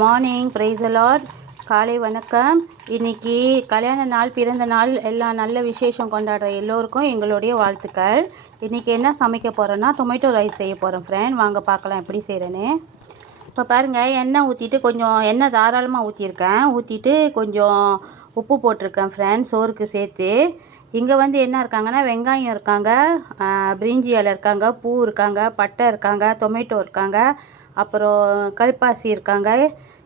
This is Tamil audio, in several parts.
Morning price Lord. காலை வணக்கம். இன்றைக்கி கல்யாண நாள், பிறந்த நாள், எல்லாம் நல்ல விசேஷம் கொண்டாடுற எல்லோருக்கும் எங்களுடைய வாழ்த்துக்கள். இன்றைக்கி என்ன சமைக்க போகிறோன்னா டொமேட்டோ ரைஸ் செய்ய போகிறோம் ஃப்ரெண்ட். வாங்க பார்க்கலாம் எப்படி செய்கிறேன்னு. இப்போ பாருங்கள், எண்ணெய் ஊற்றிட்டு கொஞ்சம் எண்ணெய் தாராளமாக ஊற்றிருக்கேன். ஊற்றிட்டு கொஞ்சம் உப்பு போட்டிருக்கேன் ஃப்ரெண்ட், சோறுக்கு சேர்த்து. இங்கே வந்து என்ன இருக்காங்கன்னா, வெங்காயம் இருக்காங்க, பிரிஞ்சி இலை இருக்காங்க, பூ இருக்காங்க, பட்டை இருக்காங்க, டொமேட்டோ இருக்காங்க, அப்புறம் கல்பாசி இருக்காங்க.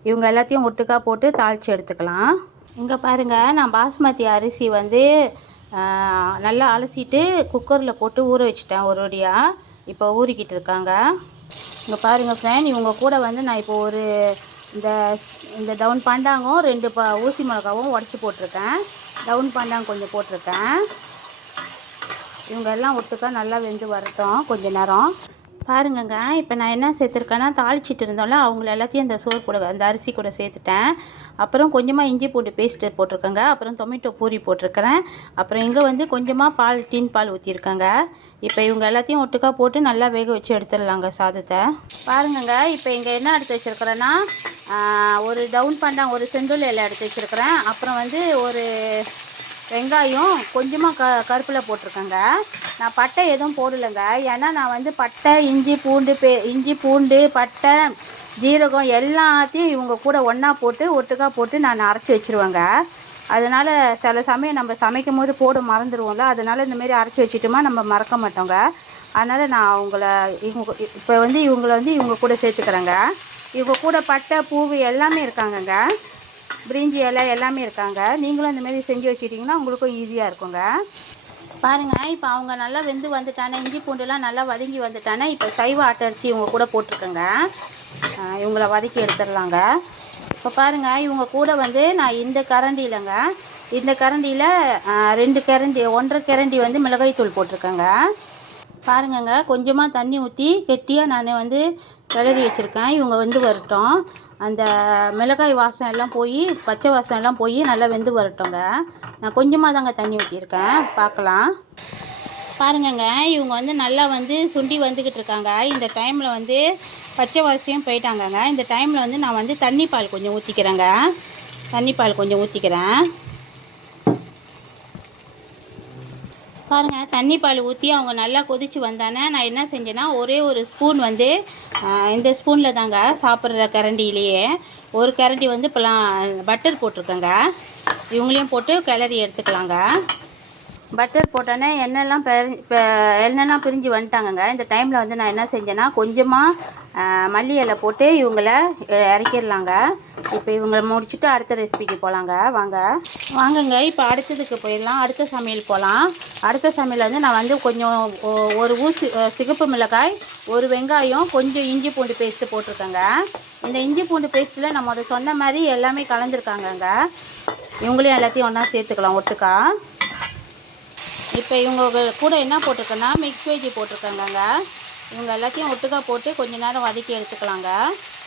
இவங்க எல்லாத்தையும் ஒட்டுக்கா போட்டு தாளித்து எடுத்துக்கலாம். இங்கே பாருங்கள், நான் பாஸ்மதி அரிசி வந்து நல்லா அலசிட்டு குக்கரில் போட்டு ஊற வச்சுட்டேன் ஒரு வழியாக. இப்போ ஊறிக்கிட்டு இருக்காங்க. இங்கே பாருங்கள் ஃப்ரெண்ட், இவங்க கூட வந்து நான் இப்போ ஒரு இந்த டவுன் பாண்டாங்கும் 2 ஊசி மிளகாவும் உடச்சி போட்டிருக்கேன். டவுன் பாண்டாங்க கொஞ்சம் போட்டிருக்கேன். இவங்க எல்லாம் ஒட்டுக்கா நல்லா வெந்து வரட்டும் கொஞ்சம் நேரம். பாருங்கங்க, இப்போ நான் என்ன சேர்த்துருக்கேன்னா, தாளிச்சிட்டு இருந்தோம்ல அவங்கள எல்லாத்தையும் அந்த சோறு கூட அந்த அரிசி கூட சேர்த்துட்டேன். அப்புறம் கொஞ்சமாக இஞ்சி பூண்டு பேஸ்ட்டு போட்டிருக்கேங்க. அப்புறம் டொமேட்டோ பூரி போட்டிருக்கிறேன். அப்புறம் இங்கே வந்து கொஞ்சமாக டின் பால் ஊற்றிருக்கேங்க. இப்போ இவங்க எல்லாத்தையும் ஒட்டுக்கா போட்டு நல்லா வேக வச்சு எடுத்துடலாங்க சாதத்தை. பாருங்கங்க, இப்போ இங்கே என்ன எடுத்து வச்சுருக்கிறேன்னா, ஒரு டவுன் பாண்டாங்க, ஒரு செந்தூள் இலை எடுத்து வச்சுருக்கிறேன். அப்புறம் வந்து ஒரு வெங்காயம், கொஞ்சமாக கருப்பில் போட்டிருக்கேங்க. நான் பட்டை எதுவும் போடலைங்க. ஏன்னா நான் வந்து பட்டை, இஞ்சி பூண்டு, பட்டை, ஜீரகம் எல்லாத்தையும் இவங்க கூட ஒன்றா போட்டு ஒட்டுக்கா போட்டு நான் அரைச்சி வச்சுருவேங்க. அதனால் சில சமயம் நம்ம சமைக்கும் போது போட மறந்துடுவோம்ல, அதனால் இந்தமாரி அரைச்சி வச்சுட்டோமா நம்ம மறக்க மாட்டோங்க. அதனால் நான் இப்போ வந்து இவங்க கூட சேர்த்துக்கிறேங்க. இவங்க கூட பட்டை, பூவு எல்லாமே இருக்காங்கங்க. பிரிஞ்சி இலை எல்லாமே இருக்காங்க. நீங்களும் இந்தமாரி செஞ்சு வச்சுட்டிங்கன்னா உங்களுக்கும் ஈஸியாக இருக்குங்க. பாருங்கள், இப்போ அவங்க நல்லா வெந்து வந்துட்டானே, இஞ்சி பூண்டுலாம் நல்லா வதங்கி வந்துட்டானே. இப்போ சைவ ஆட்டரிசி இவங்க கூட போட்டிருக்கேங்க. இவங்கள வதக்கி எடுத்துடலாங்க. இப்போ பாருங்கள், இவங்க கூட வந்து நான் இந்த கரண்டியில் 2 கரண்டி 1.5 கரண்டி வந்து மிளகாய்த்தூள் போட்டிருக்கேங்க. பாருங்கங்க, கொஞ்சமாக தண்ணி ஊற்றி கெட்டியாக நான் வந்து கிளறி வச்சுருக்கேன். இவங்க வந்து வரட்டும். அந்த மிளகாய் வாசம் எல்லாம் போய், பச்சை வாசம் எல்லாம் போய் நல்லா வெந்து வரட்டுங்க. நான் கொஞ்சமாக தாங்க தண்ணி ஊற்றிருக்கேன். பார்க்கலாம். பாருங்கங்க, இவங்க வந்து நல்லா வந்து சுண்டி வந்துக்கிட்டு இருக்காங்க. இந்த டைமில் வந்து பச்சை வாசியும் போயிட்டாங்கங்க. இந்த டைமில் வந்து நான் வந்து தண்ணி பால் கொஞ்சம் ஊற்றிக்கிறேன். பாருங்கள், தண்ணி பால் ஊற்றி அவங்க நல்லா கொதித்து வந்தானே, நான் என்ன செஞ்சேன்னா, ஒரே ஒரு ஸ்பூன் வந்து இந்த ஸ்பூனில் தாங்க சாப்பிட்ற கரண்டியிலேயே ஒரு கரண்டி வந்து இப்போலாம் பட்டர் போட்டிருக்கேங்க. இவங்களையும் போட்டு கிளறி எடுத்துக்கலாங்க. பட்டர் போட்டோன்னே எண்ணெய்லாம் பிரிஞ்சு வந்துட்டாங்கங்க. இந்த டைமில் வந்து நான் என்ன செஞ்சேன்னா, கொஞ்சமாக மல்லி இலை போட்டு இவங்கள இறக்கிடலாங்க. இப்போ இவங்களை முடிச்சுட்டு அடுத்த ரெசிபிக்கு போகலாங்க. வாங்கங்க, இப்போ அடுத்ததுக்கு போயிடலாம். அடுத்த சமையல் போகலாம். அடுத்த சமையல் வந்து நான் வந்து கொஞ்சம் ஒரு சிகப்பு மிளகாய், ஒரு வெங்காயம், கொஞ்சம் இஞ்சி பூண்டு பேஸ்ட்டு போட்டிருக்கேங்க. இந்த இஞ்சி பூண்டு பேஸ்ட்டில் நம்ம அதை சொன்ன மாதிரி எல்லாமே கலந்துருக்காங்கங்க. இவங்களையும் எல்லாத்தையும் ஒன்றா சேர்த்துக்கலாம் ஒட்டுக்கா. இப்போ இவங்க கூட என்ன போட்டிருக்கேன்னா, மிக்ஸ் வெஜ்ஜி போட்டிருக்கேங்க. இவங்க எல்லாத்தையும் ஒட்டுக்கா போட்டு கொஞ்சம் நேரம் வதக்கி எடுத்துக்கலாங்க.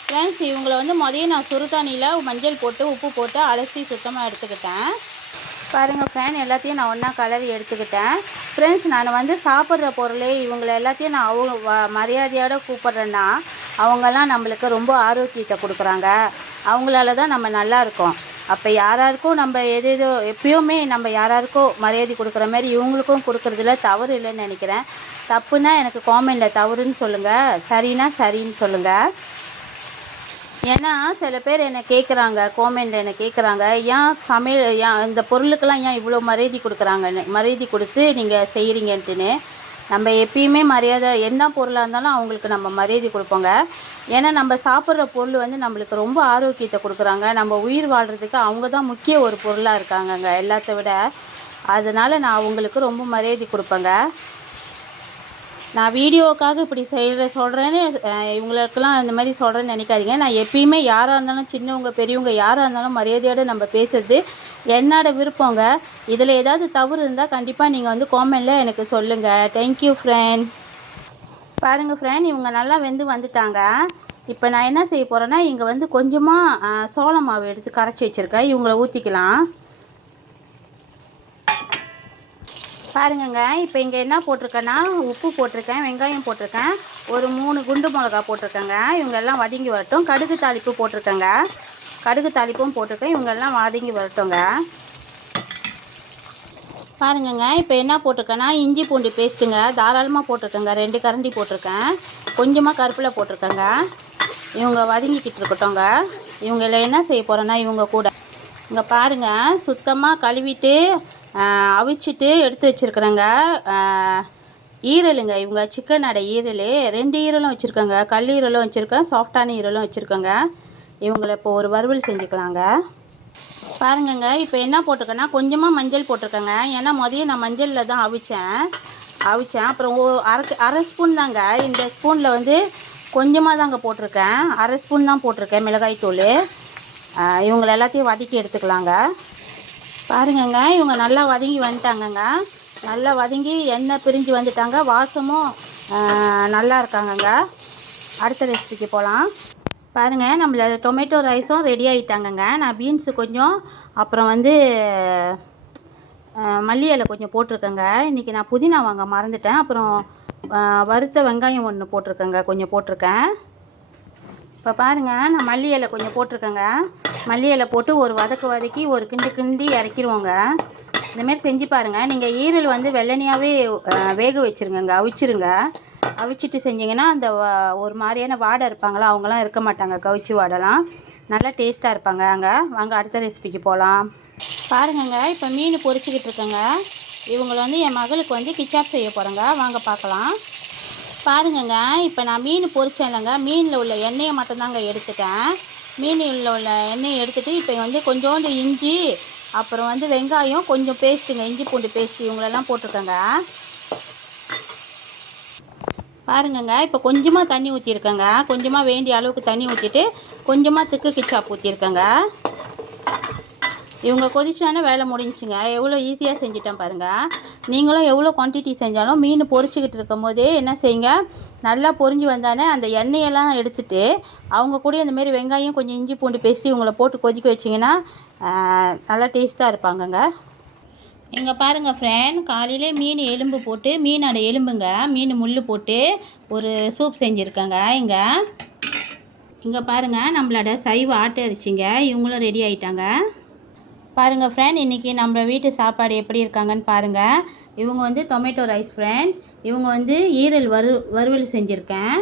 ஃப்ரெண்ட்ஸ், இவங்களை வந்து நான் சுடுதண்ணியில் மஞ்சள் போட்டு உப்பு போட்டு அலசி சுத்தமாக எடுத்துக்கிட்டேன். பாருங்கள் ஃப்ரெண்ட், எல்லாத்தையும் நான் ஒன்றா கலரி எடுத்துக்கிட்டேன். ஃப்ரெண்ட்ஸ், நான் வந்து சாப்பிட்ற பொருளே இவங்களை எல்லாத்தையும் நான் அவங்க மரியாதையோடு கூப்பிட்றேன்னா, அவங்கெல்லாம் நம்மளுக்கு ரொம்ப ஆரோக்கியத்தை கொடுக்குறாங்க. அவங்களால தான் நம்ம நல்லா இருக்கோம். அப்போ யாராருக்கும் நம்ம எப்பயுமே நம்ம யாராருக்கோ மரியாதை கொடுக்குற மாதிரி இவங்களுக்கும் கொடுக்குறதுல தவறு இல்லைன்னு நினைக்கிறேன். தப்புன்னா எனக்கு காமெண்டில் தவறுன்னு சொல்லுங்கள், சரின்னா சரின்னு சொல்லுங்கள். ஏன்னா சில பேர் என்னை கேட்குறாங்க, காமெண்டில் என்னை கேட்குறாங்க, ஏன் இந்த பொருளுக்கெல்லாம் ஏன் இவ்வளோ மரியாதை கொடுத்து நீங்கள் செய்கிறீங்கன்ட்டுன்னு. நம்ம எப்பயுமே மரியாதை, என்ன பொருளாக இருந்தாலும் அவங்களுக்கு நம்ம மரியாதை கொடுப்போங்க. ஏன்னா நம்ம சாப்பிட்ற பொருள் வந்து நம்மளுக்கு ரொம்ப ஆரோக்கியத்தை கொடுக்குறாங்க. நம்ம உயிர் வாழ்கிறதுக்கு அவங்க தான் முக்கிய ஒரு பொருளாக இருக்காங்கங்க எல்லாத்த விட. அதனால் நான் அவங்களுக்கு ரொம்ப மரியாதை கொடுப்பேங்க. நான் வீடியோவுக்காக இப்படி சொல்கிறேன்னு இவங்களுக்கெல்லாம் இந்த மாதிரி சொல்கிறேன்னு நினைக்காதீங்க. நான் எப்பயுமே யாராக இருந்தாலும், சின்னவங்க பெரியவங்க யாராக இருந்தாலும் மரியாதையோடு நம்ம பேசுறது என்னோடய விருப்பங்க. இதில் ஏதாவது தவறு இருந்தால் கண்டிப்பாக நீங்கள் வந்து காமெண்டில் எனக்கு சொல்லுங்கள். Thank you friend. பாருங்கள் ஃப்ரெண்ட், இவங்க நல்லா வெந்து வந்துட்டாங்க. இப்போ நான் என்ன செய்ய போகிறேன்னா, இங்கே வந்து கொஞ்சமாக சோள மாவு எடுத்து கரைச்சி வச்சுருக்கேன். இவங்கள ஊற்றிக்கலாம். பாருங்கங்க, இப்போ இங்கே என்ன போட்டிருக்கேன்னா உப்பு போட்டிருக்கேன், வெங்காயம் போட்டிருக்கேன், ஒரு 3 குண்டு மிளகா போட்டிருக்கேங்க. இவங்க எல்லாம் வதங்கி வரட்டும். கடுகு தாளிப்பு போட்டிருக்கேங்க, கடுகு தாளிப்பும் போட்டிருக்கேன். இவங்க எல்லாம் வதங்கி வரட்டுங்க. பாருங்கங்க, இப்போ என்ன போட்டிருக்கேன்னா இஞ்சி பூண்டு பேஸ்ட்டுங்க, தாராளமாக போட்டிருக்கேங்க. 2 கரண்டி போட்டிருக்கேன். கொஞ்சமாக கருப்பில் போட்டிருக்கேங்க. இவங்க வதங்கிக்கிட்டு இருக்கட்டும்ங்க. இவங்கள என்ன செய்ய போகிறேன்னா இவங்க கூட இங்கே பாருங்கள், சுத்தமாக கழுவிட்டு அவிச்சிட்டு எடுத்து வச்சுருக்குறேங்க ஈரலுங்க. இவங்க சிக்கனோட ஈரல் 2 ஈரலும் வச்சுருக்கேங்க. கல் ஈரலும் வச்சுருக்கேன், சாஃப்டான ஈரலும் வச்சுருக்கேங்க. இவங்களை இப்போ ஒரு வறுவல் செஞ்சுக்கலாங்க. பாருங்கங்க, இப்போ என்ன போட்டிருக்கேன்னா கொஞ்சமாக மஞ்சள் போட்டிருக்கேங்க. ஏன்னா மதியம் நான் மஞ்சளில் தான் அவிச்சேன். அப்புறம் அரை ஸ்பூன் தாங்க. இந்த ஸ்பூனில் வந்து கொஞ்சமாக தாங்க போட்டிருக்கேன். அரை ஸ்பூன் தான் போட்டிருக்கேன் மிளகாய் தூள். இவங்களை எல்லாத்தையும் வதக்கி எடுத்துக்கலாங்க. பாருங்கங்க, இவங்க நல்லா வதங்கி வந்துட்டாங்கங்க. நல்லா வதங்கி எண்ணெய் பிரிஞ்சு வந்துட்டாங்க. வாசமும் நல்லா இருக்காங்கங்க. அடுத்த ரெசிபிக்கு போகலாம். பாருங்கள், நம்மள டொமேட்டோ ரைஸும் ரெடி ஆகிட்டாங்கங்க. நான் பீன்ஸு கொஞ்சம், அப்புறம் வந்து மல்லி இலை கொஞ்சம் போட்டிருக்கேங்க. இன்றைக்கி நான் புதினா வாங்க மறந்துட்டேன். அப்புறம் வறுத்த வெங்காயம் ஒன்று போட்டிருக்கேங்க, கொஞ்சம் போட்டிருக்கேன். இப்போ பாருங்கள், நான் மல்லி இலை கொஞ்சம் போட்டிருக்கேங்க. மல்லி இலை போட்டு ஒரு வதக்கி ஒரு கிண்டி இறக்கிடுவோங்க. இந்தமாரி செஞ்சு பாருங்கள். நீங்கள் ஈரல் வந்து வெள்ளனியாகவே வேக வச்சுருங்க, அவிச்சிட்டு செஞ்சிங்கன்னா அந்த ஒரு மாதிரியான வாடை இருப்பாங்களா, அவங்களாம் இருக்க மாட்டாங்க. கவுச்சி வாடைலாம் நல்லா டேஸ்ட்டாக இருப்பாங்க. வாங்க அடுத்த ரெசிபிக்கு போகலாம். பாருங்கங்க, இப்போ மீன் பொரிச்சிக்கிட்டு இருக்கேங்க. இவங்களை வந்து என் மகளுக்கு வந்து கிச்சாப் செய்ய போகிறேங்க. வாங்க பார்க்கலாம். பாருங்கங்க, இப்போ நான் மீன் பொரிச்சேன் இல்லைங்க, மீனில் உள்ள எண்ணெயை மட்டும்தாங்க எடுத்துட்டேன். மீனில் உள்ள எண்ணெயை எடுத்துகிட்டு இப்போ வந்து கொஞ்சோண்டு இஞ்சி, அப்புறம் வந்து வெங்காயம், கொஞ்சம் பேஸ்ட்டுங்க, இஞ்சி பூண்டு பேஸ்ட்டு, இவங்களெல்லாம் போட்டிருக்கேங்க. பாருங்கங்க, இப்போ கொஞ்சமாக தண்ணி ஊற்றிருக்கேங்க. கொஞ்சமாக வேண்டிய அளவுக்கு தண்ணி ஊற்றிட்டு கொஞ்சமாக திக்கு கிச்சாப் ஊற்றிருக்கேங்க. இவங்க கொதிச்சானே வேலை முடிஞ்சுங்க. எவ்வளோ ஈஸியாக செஞ்சுட்டேன் பாருங்கள். நீங்களும் எவ்வளோ குவான்டிட்டி செஞ்சாலும் மீன் பொரிச்சிக்கிட்டு இருக்கும் போதே என்ன செய்யுங்க, நல்லா பொரிஞ்சு வந்தானே அந்த எண்ணெயெல்லாம் எடுத்துகிட்டு அவங்க கூட இந்தமாரி வெங்காயம் கொஞ்சம் இஞ்சி பூண்டு பேஸ்ட்டு இவங்கள போட்டு கொதிக்க வச்சிங்கன்னா நல்லா டேஸ்ட்டாக இருப்பாங்கங்க. இங்கே பாருங்கள் ஃப்ரெண்ட், காலையிலே மீன் எலும்பு போட்டு மீனோட எலும்புங்க, மீன் முள் போட்டு ஒரு சூப் செஞ்சுருக்கேங்க. இங்கே பாருங்கள், நம்மளோட சைவ ஆட்டு அரிசிங்க, இவங்களும் ரெடி ஆகிட்டாங்க. பாருங்கள் ஃப்ரெண்ட், இன்றைக்கி நம்ம வீட்டு சாப்பாடு எப்படி இருக்காங்கன்னு பாருங்கள். இவங்க வந்து டொமேட்டோ ரைஸ் ஃப்ரெண்ட், இவங்க வந்து ஈரல் வறுவல் செஞ்சுருக்கேன்.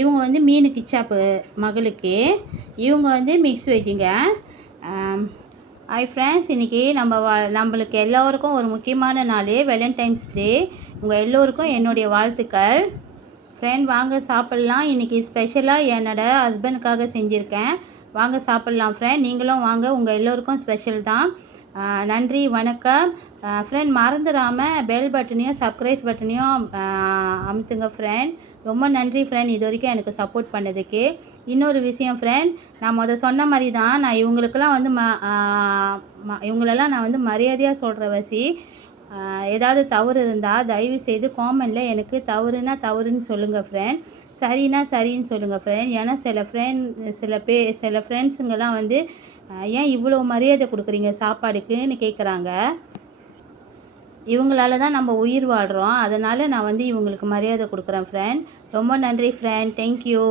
இவங்க வந்து மீன் கிச்சாப்பு மகளுக்கு, இவங்க வந்து மிக்ஸ் வெஜ்ஜுங்க. ஹாய் ஃப்ரெண்ட்ஸ், இன்றைக்கி நம்மளுக்கு எல்லோருக்கும் ஒரு முக்கியமான நாள், வேலண்டைன்ஸ் டே. உங்கள் எல்லோருக்கும் என்னுடைய வாழ்த்துக்கள். ஃப்ரெண்ட், வாங்க சாப்பிட்லாம். இன்றைக்கி ஸ்பெஷலாக என்னோடய ஹஸ்பண்டுக்காக செஞ்சுருக்கேன். வாங்க சாப்பிட்லாம் ஃப்ரெண்ட், நீங்களும் வாங்க, உங்கள் எல்லோருக்கும் ஸ்பெஷல் தான். நன்றி, வணக்கம் ஃப்ரெண்ட். மறந்துடாமல் பெல் பட்டனையும் சப்ஸ்கிரைப் பட்டனையும் அமுத்துங்க ஃப்ரெண்ட். ரொம்ப நன்றி ஃப்ரெண்ட், இது வரைக்கும் எனக்கு சப்போர்ட் பண்ணதுக்கு. இன்னொரு விஷயம் ஃப்ரெண்ட், நான் சொன்ன மாதிரி தான், நான் இவங்களுக்கெல்லாம் வந்து இவங்களெல்லாம் நான் வந்து மரியாதையாக சொல்கிற வசி. ஏதாவது தவறு இருந்தால் தயவு செய்து காமெண்டில் எனக்கு தவறுன்னு சொல்லுங்கள் ஃப்ரெண்ட், சரின்னா சரின்னு சொல்லுங்கள் ஃப்ரெண்ட். ஏன்னா சில ஃப்ரெண்ட்ஸுங்கெல்லாம் வந்து ஏன் இவ்வளோ மரியாதை கொடுக்குறீங்க சாப்பாடுக்குன்னு கேட்குறாங்க. இவங்களால தான் நம்ம உயிர் வாழ்கிறோம். அதனால் நான் வந்து இவங்களுக்கு மரியாதை கொடுக்குறேன் ஃப்ரெண்ட். ரொம்ப நன்றி ஃப்ரெண்ட், தேங்க்யூ.